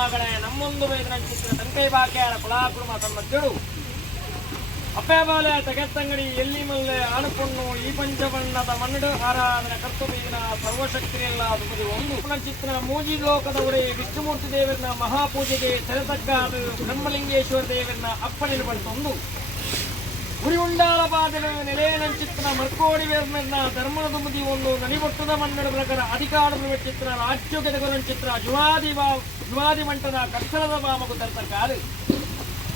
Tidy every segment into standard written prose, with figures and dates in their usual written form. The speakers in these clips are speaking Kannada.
ಮಹಾಗಣ ನಮ್ಮೊಂದು ವೇದನ ಚಿತ್ರ ತಂಕೈ ಬಾಕ್ಯಾರ ಕುಲಾಕುರ್ಮ ತಮ್ಮದ್ದೆಳು ಅಪ್ಪೆಬಾಲೆ ತಗೆತ್ತಂಗಡಿ ಎಲ್ಲಿ ಮಲ್ಲೆ ಆಡುಕೊಂಡು ಈ ಪಂಚಬಣ್ಣದ ಮನ್ನಡು ಆರಾಧನೆ ಕರ್ತವ್ಯನ ಸರ್ವಶಕ್ತಿಯೆಲ್ಲ ದುಮದಿ ಒಂದು ಚಿತ್ರ ಮೂಜಿ ಲೋಕದ ಒಡೆ ವಿಷ್ಣುಮೂರ್ತಿ ದೇವರನ ಮಹಾಪೂಜೆಗೆ ತೆರೆತಕ್ಕಾದ ಬ್ರಹ್ಮಲಿಂಗೇಶ್ವರ ದೇವರನ ಅಪ್ಪಣೆಯನ್ನು ಬಳಸೊಂದು ಉರಿಯುಂಡಾಲ ಬಾದಲು ನೆಲೆಯನ ಚಿತ್ರ ಮರ್ಕೋಡಿ ವೇರ್ಮೆರ್ನ ಧರ್ಮದ ದುಮದಿ ಒಂದು ನನಿಬೊಟ್ಟದ ಮನ್ನಡ ಪ್ರಕಾರ ಅಧಿಕಾರದ ಚಿತ್ರ ರಾಜ್ಯೋಗದ ಚಿತ್ರ ಜುವಾದಿ ಮಂಟದ ಕಕ್ಷರದ ಬಾಮಕು ತರ್ತಕ್ಕಾರು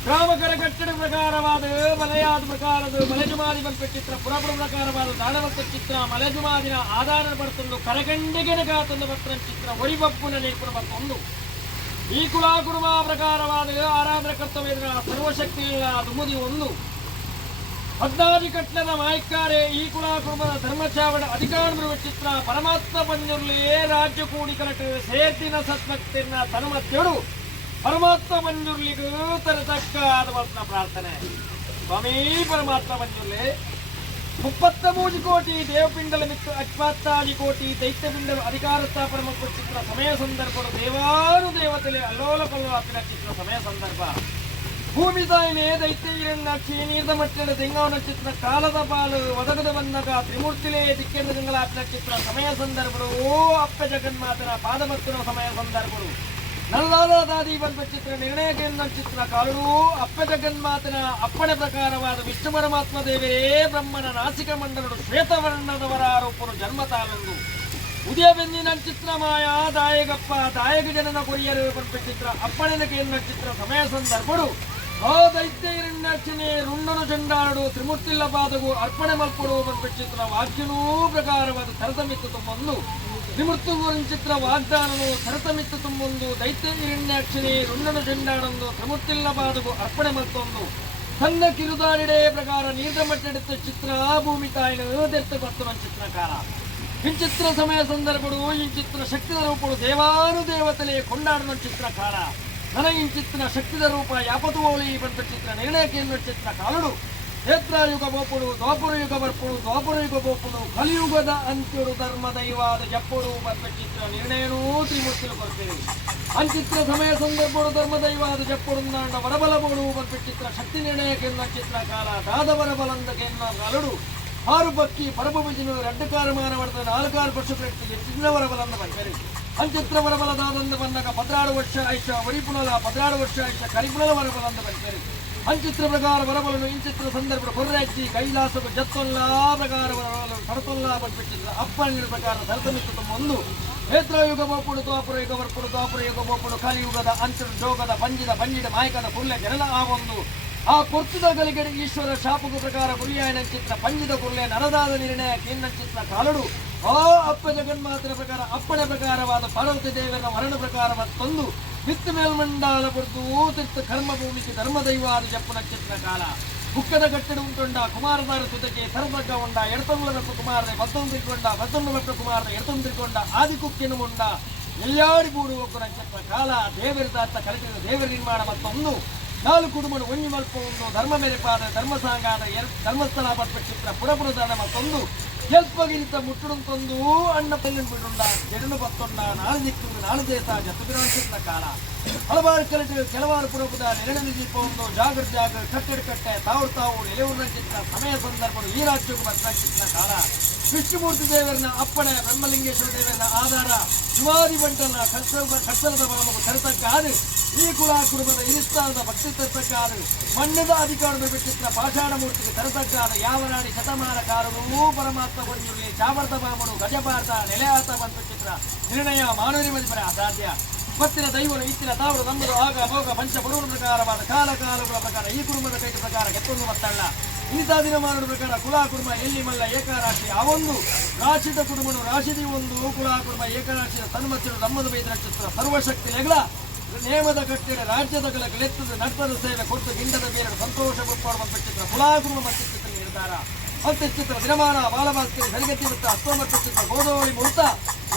ಗ್ರಾಮಕರ ಕಟ್ಟಡ ಪ್ರಕಾರವಾದ ಮಲೆಯಾದ ಪ್ರಕಾರದ ಮಲೆಜುಮಾದಿ ಬಂಪ ಚಿತ್ರ ಪುರಪುರ ಪ್ರಕಾರವಾದ ದಾನವಕ್ಕ ಚಿತ್ರ ಮಲೆಜುಮಾದಿನ ಆಧಾರ ಬರ್ತೊಂದು ಕರಗಂಡಿಗೆನಗಾತೊಂದು ಪತ್ರ ಚಿತ್ರ ಒರಿಬಪ್ಪುನ ನೇರ್ಪುರ ಬರ್ತೊಂದು ಈ ಕುಲಾಕುರ್ಮ ಪ್ರಕಾರವಾದ ಆರಾಧನ ಕರ್ತವ್ಯದ ಸರ್ವಶಕ್ತಿಯ ದುಮುದಿ ಒಂದು ಹದ್ನಾದಿ ಕಟ್ಲದ ಮಾಯ್ಕಾರೆ ಈ ಕುಲಾಕುರ್ಮದ ಧರ್ಮಚಾವಡ ಅಧಿಕಾರ ಚಿತ್ರ ಪರಮಾತ್ಮ ಬಂಜುರ್ಲಿಯೇ ರಾಜ್ಯ ಕೂಡಿ ಕಲಟು ಸೇರ್ತಿನ ಸತ್ಮಕ್ತಿನ ತನುಮತ್ತೆಡು ಪರಮಾತ್ಮ ಮಂಜುರ್ಲಿಗೂ ತರತಕ್ಕಾದ ಪ್ರಾರ್ಥನೆ ಸ್ವಾಮಿ ಪರಮಾತ್ಮ ಮಂಜುರ್ಲಿ 33 ಕೋಟಿ ದೇವಪಿಂಡಲ ಮಿತ್ತು 80 ಕೋಟಿ ದೈತ್ಯಪಿಂಡಲ ಅಧಿಕಾರ ಸ್ಥಾಪನ ಮತ್ತು ಚಿತ್ರ ಸಮಯ ಸಂದರ್ಭ ದೇವಾನು ದೇವತೆಲೆ ಅಲ್ಲೋಲ ಕಲ್ಲೋಲಪಿನ ಚಿತ್ರ ಸಮಯ ಸಂದರ್ಭ ಭೂಮಿ ತಾಯಿನೇ ದೈತ್ಯನಾಕ್ಷಿ ನೀರ್ದ ಮಟ್ಟದ ತೆಂಗಾವನ ಚಿತ್ರ ಕಾಲದ ಪಾಲು ಒದಗದ ಬಂದಾಗ ತ್ರಿಮೂರ್ತಿಲೇ ದಿಕ್ಕೆಂದ ಗಂಗಲಾಪಿನ ಚಿತ್ರ ಸಮಯ ಸಂದರ್ಭಗಳು ಅಪ್ಪ ಜಗನ್ಮಾತನ ಪಾದಭಕ್ತನ ಸಮಯ ಸಂದರ್ಭಗಳು ನಲ್ಲದಾದಿ ಬಂದ ಚಿತ್ರ ನಿರ್ಣಯಕ್ಕೆ ಚಿತ್ರ ಕಾಳು ಅಪ್ಪ ಜಗನ್ಮಾತನ ಅಪ್ಪಣೆ ಪ್ರಕಾರವಾದ ವಿಷ್ಣು ಪರಮಾತ್ಮ ದೇವರೇ ಬ್ರಹ್ಮನ ನಾಸಿಕ ಮಂಡಲರು ಶ್ವೇತವರ್ಣದವರಾರೂಪರು ಜನ್ಮ ತಾಲೊಂದು ಉದಯ ಬೆಂದಿನ ಚಿತ್ರ ಮಾಯ ದಾಯಗಪ್ಪ ದಾಯಕ ಜನನ ಕೊರಿಯರು ಬಂದ ಚಿತ್ರ ಅಪ್ಪಣೆನಕ್ಕೆ ಎನ್ನ ಚಿತ್ರ ಸಮಯ ಸಂದರ್ಭಗಳು ದೈತ್ಯ ಹಿರಣ್ಯಾಕ್ಷನೇ ರುಂಡನು ಚಂಡಾಡು ತ್ರಿಮೂರ್ತಿಲ್ಲ ಪಾದಗೂ ಅರ್ಪಣೆ ಮಲ್ಪಡು ಬಂದ ಚಿತ್ರ ವಾಕ್ಯನೂ ಪ್ರಕಾರವಾದ ತರತಮಿತ್ತು ತುಂಬೊಂದು ತ್ರಿಮೂರ್ತಿ ಚಿತ್ರ ವಾಗ್ದಾನನು ತರತಮಿತ್ತು ತುಂಬೊಂದು ದೈತ್ಯ ಹಿರಣ್ಯಾಕ್ಷನೇ ರುಂಡನು ಚಂಡಾಡೊಂದು ತ್ರಿಮೂರ್ತಿಲ್ಲ ಪಾದಗೂ ಅರ್ಪಣೆ ಮಲ್ತೊಂದು ಸಣ್ಣ ಕಿರುದಾರಿಡೆ ಪ್ರಕಾರ ನೀರ್ದ ಮಟ್ಟೆಡುತ್ತ ಚಿತ್ರ ಭೂಮಿ ತಾಯಿನ ದೆತ್ತ ಬರ್ತನ ಚಿತ್ರಕಾರ ಇಂಚಿತ್ರ ಸಮಯ ಸಂದರ್ಭಗಳು ಇಂಚಿತ್ರ ಶಕ್ತಿದ ರೂಪಗಳು ದೇವಾನು ದೇವತಲೆ ಕೊಂಡಾಡುವ ಚಿತ್ರಕಾರ ನನಗೆ ಇಂಚಿತ್ರ ಶಕ್ತಿದ ರೂಪ ಯಾಪತುವಳಿ ಬಂದ ಚಿತ್ರ ನಿರ್ಣಯಕ್ಕೆ ಎನ್ನುವ ಚಿತ್ರ ಕಾಲುಡು ಕ್ಷೇತ್ರಯುಗ ಬೋಪುಡು ದ್ವಾಪರ ಯುಗ ಬರ್ಪುಡು ದ್ವಾಪರ ಯುಗ ಬೋಪುಡು ಕಲಿಯುಗದ ಅಂತ್ಯುಡು ಧರ್ಮ ದೈವಾದ ಜಪ್ಪುಡು ಬಂದ ಚಿತ್ರ ನಿರ್ಣಯನೂ ತ್ರಿಮೂರ್ತಿಲು ಬರ್ತೇವೆ ಅಂಚಿತ್ರ ಸಮಯ ಸಂದರ್ಭಗಳು ಧರ್ಮ ದೈವಾದ ಜಪ್ಪುಡು ನಾಂಡ ವರಬಲಗಳು ಬಂದ ಚಿತ್ರ ಶಕ್ತಿ ನಿರ್ಣಯಕ್ಕೆ ಎನ್ನುವ ಚಿತ್ರಕಾಲ ದಾದವರ ಬಲಂದಕ್ಕೆ ಎನ್ನುವ ಕಾಲುಡು ಆರು ಬಕ್ಕಿ ಪರಮಭುಜಿನ ರೆಡ್ಡಕಾರ ಮಾನವರ್ತ 4 ವರ್ಷ ಪ್ರಯತ್ನಿಗೆ ಚಿನ್ನವರ ಬಲಂದ ಬಂದರೆ ಅಂಚಿತ್ರವರ ಬಲದಾದಂದ ಬಂದಾಗ 16 ವರ್ಷ ಆಯುಷ ವರಿಪುನಲ 16 ವರ್ಷ ಆಯುಷ ಕರಿಪುನಲ ವರ ಬಲಂದ ಬಂದರೆ ಅಂಚಿತ್ರ ಪ್ರಕಾರ ವರಬಲನು ಇಂಚಿತ್ರ ಸಂದರ್ಭ ಕೊರ್ರೆಚ್ಚಿ ಕೈಲಾಸವು ಜತ್ತೊಲ್ಲ ಪ್ರಕಾರ ವರಬಲನು ಕಡತೊಲ್ಲ ಬಂದ್ಬಿಟ್ಟಿದ್ರ ಅಪ್ಪಣ್ಣ ಪ್ರಕಾರ ಧರ್ಮಮಿತ್ತು ಒಂದು ಕ್ಷೇತ್ರಯುಗ ಬೋಪುಡು ದ್ವಾಪರ ಯುಗ ಬರ್ಪುಡು ದ್ವಾಪರ ಯುಗ ಬೋಪುಡು ಕಲಿಯುಗದ ಅಂಚು ಜೋಗದ ಬಂಜಿದ ಮಾಯಕದ ಕುರ್ಲೆ ಜನನ ಆ ಒಂದು ಆ ಕೊರ್ತದ ಗಲಿಗಡೆ ಈಶ್ವರ ಶಾಪಕ ಪ್ರಕಾರ ಗುರಿಯಾಯನ ಚಿತ್ರ ಪಂಜಿದ ಕುರ್ಲೆ ನರದಾದ ನಿರ್ಣಯ ಕೇಂದ್ರ ಚಿತ್ರ ಕಾಲಡು ಆ ಅಪ್ಪ ಜಗನ್ಮಾತನ ಪ್ರಕಾರ ಅಪ್ಪಣೆ ಪ್ರಕಾರವಾದ ಪಾರ್ವತಿ ದೇವರ ವರ್ಣ ಪ್ರಕಾರವಾದ ತಂದು ವಿತ್ತ ಮೇಲ್ಮಂಡಾಲ ಬರೆದು ತೀರ್ಥ ಕರ್ಮಭೂಮಿಗೆ ಧರ್ಮದೈವಾದ ಜಪ್ಪನ ಚಿತ್ರ ಕಾಲ ಬುಕ್ಕದ ಕಟ್ಟಡ ಉಂಟುಂಡ ಕುಮಾರದಾರ ಸುತಕ್ಕೆ ತರಬಗ್ಗ ಉಂಡ ಎಡತೊಂಬಲ ಕುಮಾರನೆ ಬತ್ತೊಂದು ಕುಮಾರನೆ ಎಡತೊಂದಿಕೊಂಡ ಆದಿಕುಕ್ಕಿನ ಮುಂಡ ಎಲ್ಲಾಡಿ ಬೂಡು ಒಬ್ಬರ ಚಿತ್ರ ಕಾಲ ದೇವರಿದಾತ ಕಲಿತ ದೇವರ ನಿರ್ಮಾಣ ಮತ್ತೊಂದು 4 ಕುಟುಂಬಗಳು ಒಂಜಿ ಮಲ್ಪ ಒಂದು ಧರ್ಮ ಮೆರೆಪಾದ ಧರ್ಮ ಸಾಂಗಾದ ಧರ್ಮಸ್ಥಳ ಬತ್ತ ಚಿತ್ರ ಪುರಪುರದಾದ ಮತ್ತೊಂದು ಎಲ್ಪಗಿಂತ ಮುಟ್ಟುಡುಂತೊಂದು ಅಣ್ಣ ಪೆಲ್ಲನ್ ಬಿಡುಂಡ ಜಡನು ಬತ್ತೊಂಡ 4 ದಿಕ್ಕು 4 ದೇಶ ಜತುಬಿರಾನ್ ಚಿತ್ರ ಕಾಲ ಹಲವಾರು ಕಲಿತು ಕೆಲವಾರು ಪುರಪುದ ನೆರಳಿನ ದೀಪ ಒಂದು ಜಾಗ ಕಟ್ಟೆ ತಾವು ಎಲೆಯೂರಿನ ಚಿತ್ರ ಸಮಯ ಸಂದರ್ಭಗಳು ಈ ರಾಜ್ಯಕ್ಕೂ ಬತ್ತ ಚಿತ್ರ ಕಾಲ ವಿಷ್ಣುಮೂರ್ತಿ ದೇವರನ್ನ ಅಪ್ಪಣೆ ಬ್ರಹ್ಮಲಿಂಗೇಶ್ವರ ದೇವರನ್ನ ಆಧಾರ ಜುವಾದಿ ಬಂಟನ ಕರ್ತಲದ ಬಲಮು ತರತಕ್ಕಾದ ಈ ಕುಲಾಕುರ್ಮದ ಇರಿಸ್ತಾನದ ಭಕ್ತಿ ತರತಕ್ಕಾದ ಮಣ್ಣದ ಅಧಿಕಾರದ ಚಿತ್ರ ಪಾಷಾಣ ಮೂರ್ತಿಗೆ ತರತಕ್ಕಾದ ಯಾವನಾಡಿ ಶತಮಾನಕಾರರು ಪರಮಾತ್ಮ ಬಂಜುಲಿ ಚಾವರ್ತ ಬಾಮನು ಗಜಪಾರ್ಥ ನೆಲೆಯಾತ ಬಂದ ಚಿತ್ರ ನಿರ್ಣಯ ಮಾನವರಿ ಮದಿಪರ ಅಸಾಧ್ಯ ಭಕ್ತಿನ ದೈವನು ಇತ್ತಿನ ತಾವರು ನಮ್ಮದು ಆಗ ಭೋಗ ಪಂಚ ಬಡವರ ಪ್ರಕಾರವಾದ ಕಾಲಗಳ ಪ್ರಕಾರ ಈ ಕುಟುಂಬದ ಕೈಟ ಪ್ರಕಾರ ಕೆತ್ತೊಂದು ಮತ್ತಲ್ಲ ಇನ್ನಿತ ದಿನಮಾನದ ಪ್ರಕಾರ ಕುಲಾಕುರ್ಮ ಎಲ್ಲಿ ಮಲ್ಲ ಏಕರಾಶಿ ಆ ಒಂದು ರಾಶಿದ ಕುಟುಂಬನು ರಾಶಿದಿ ಒಂದು ಕುಲಾಕುರ್ಮ ಏಕರಾಶಿಯ ಸನ್ಮತಿರು ನಮ್ಮದು ಬೈದ ಚಿತ್ರ ಸರ್ವಶಕ್ತಿ ನೆಗಳ ನೇಮದ ಕಟ್ಟಡ ರಾಜ್ಯದ ಲೆತ್ತದ ನರ್ತದ ಸೇವೆ ಕೊಟ್ಟು ಗಿಂಡದ ಬೇರೆ ಸಂತೋಷ ಪಡುವಂತ ಚಿತ್ರ ಕುಲಾಕುರ್ಮ ಮತ್ತು ಚಿತ್ರ ನಿರ್ಧಾರ ಮತ್ತೆ ಚಿತ್ರ ದಿನಮಾನ ಬಾಲಭಾಸ್ಕರಿ ಸರಿಗತಿ ಮತ್ತು ಅಸ್ತೋಮತ್ತ ಚಿತ್ರ ಗೋದೋಳಿ ಮುಳ್ತ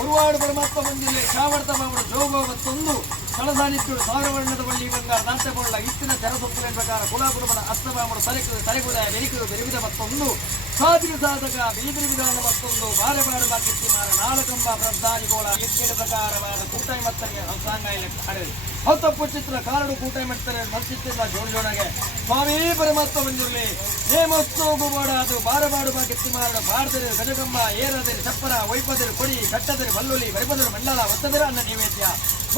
ಉರುವಾಡು ಪರಮಾತ್ಮ ಬಂದಿಲ್ಲ ಚಾವರ್ತ ಮಾಮೂಲು ಜೋಗೋ ಮತ್ತೊಂದು ಸ್ಥಳಸಾನಿತ್ಯಗಳು ಸಾವಿರ ವರ್ಣದ ಬಳ್ಳಿ ಬಂಗಾರ ದಾಂತಗೊಳ್ಳ ಇತ್ತಿನ ಜನಸೊಪ್ಪುಗಳ ಪ್ರಕಾರ ಕುಲ ಕುಟುಂಬದ ಅಸ್ತಮಾಮರು ತಲೆಗುದ ಬೆರಿಕುದು ಬೆರುವಿದ ಮತ್ತೊಂದು ಸಾಧಿಕ ಸಾಧಕ ಬೀದಿರಿ ವಿಧಾನ ಮತ್ತೊಂದು ಬಾರೆ ಬಾರು ಬಾಕಿತ್ತಿ ಮಾರ ನಾಳಕಂಬ ಪ್ರಧಾನಿಗೋಳ ಎಕ್ಕಿನ ಪ್ರಕಾರವಾದ ಕೂಟಾಯಿ ಮತ್ತರಿಗೆ ಸಾಂಗಾಯಿಲೆ ಹಾಡಿದೆ ಹೊತ್ತಪ್ಪು ಚಿತ್ರ ಕಾರಡು ಕೂಟಾಯಿ ಮಾಡ್ತಾರೆ ಮತ್ತಿತ್ತಿಲ್ಲ ಜೋಡಜೋಡಗೆ ಸ್ವಾಮಿ ಪರಮಾತ್ಮ ಬಂದಿರಲಿ ನೇಮೋತ್ಸವ ಅದು ಬಾರಬಾಡು ಬಾಕಿತ್ತಿ ಮಾರಡ ಬಾರದರೆ ಗಜಗಂಬ ಏರದರೆ ಚಪ್ಪರ ವೈಪದರು ಕೊಡಿ ಕಟ್ಟದರೆ ಬಲ್ಲುಲಿ ಬೈಪದರು ಮಂಡಲ ಒತ್ತದರೆ ಅನ್ನ ನೈವೇದ್ಯ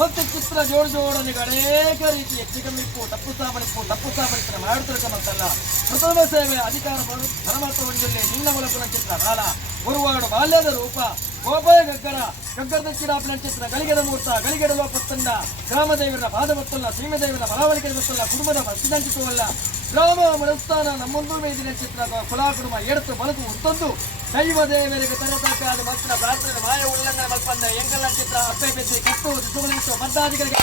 ಮತ್ತು ಚಿತ್ರ ಜೋಡಜೋಡನೆಗೆ ಅನೇಕ ರೀತಿ ಹೆಚ್ಚಿಗಮ್ಮಿಪ್ಪು ತಪ್ಪು ಸಾಮರಿಸ್ತಾರೆ ಮಾಡುತ್ತಿರಕ ಮತ್ತಲ್ಲ ಪ್ರಥಮ ಸೇವೆ ಅಧಿಕಾರ ಪರಮಾತ್ಮ ಬಂದಿರಲಿ ನಿನ್ನ ಮೂಲಕ ಚಿತ್ರ ಕಾಲ ಗುರುವಾಡು ಬಾಲ್ಯದ ರೂಪ ಗೋಪಾಯ ಗಗ್ಗರದ ಚಿರಾಪಿನ ಚಿತ್ರ ಗಳಿಗೆದ ಮೂರ್ತ ಗಳಿಗೆದ ಲೋಪತ್ತಂಡ ಗ್ರಾಮದೇವರ ಪಾದವತ್ತಲ್ಲ ಸೀಮೆದೇವರ ಬಲಾವಳಿಕೆ ಗೊತ್ತಲ್ಲ ಕುಟುಂಬದ ಭಕ್ತಿದಂಚಿತವಲ್ಲ ಗ್ರಾಮ ಮನಸ್ಥಾನ ನಮ್ಮೊಂದು ಮೇದಿನ ಚಿತ್ರ ಕುಲ ಕುಟುಂಬ ಎಡತು ಬಲಕು ಉತ್ತೊಂದು ದೈವ ದೇವರಿಗೆ ತರತಕ್ಕಾದ ಮಾತ್ರ ಪ್ರಾರ್ಥನೆ ಮಾಯ ಉಲ್ಲಂಘನೆ ಮಲ್ಪಂದ ಎಂಕಲ್ಲ ಚಿತ್ರ ಅಪ್ಪೆ ಬೆಸಿ ಕಟ್ಟು ಮದ್ದಾದಿಗಳಿಗೆ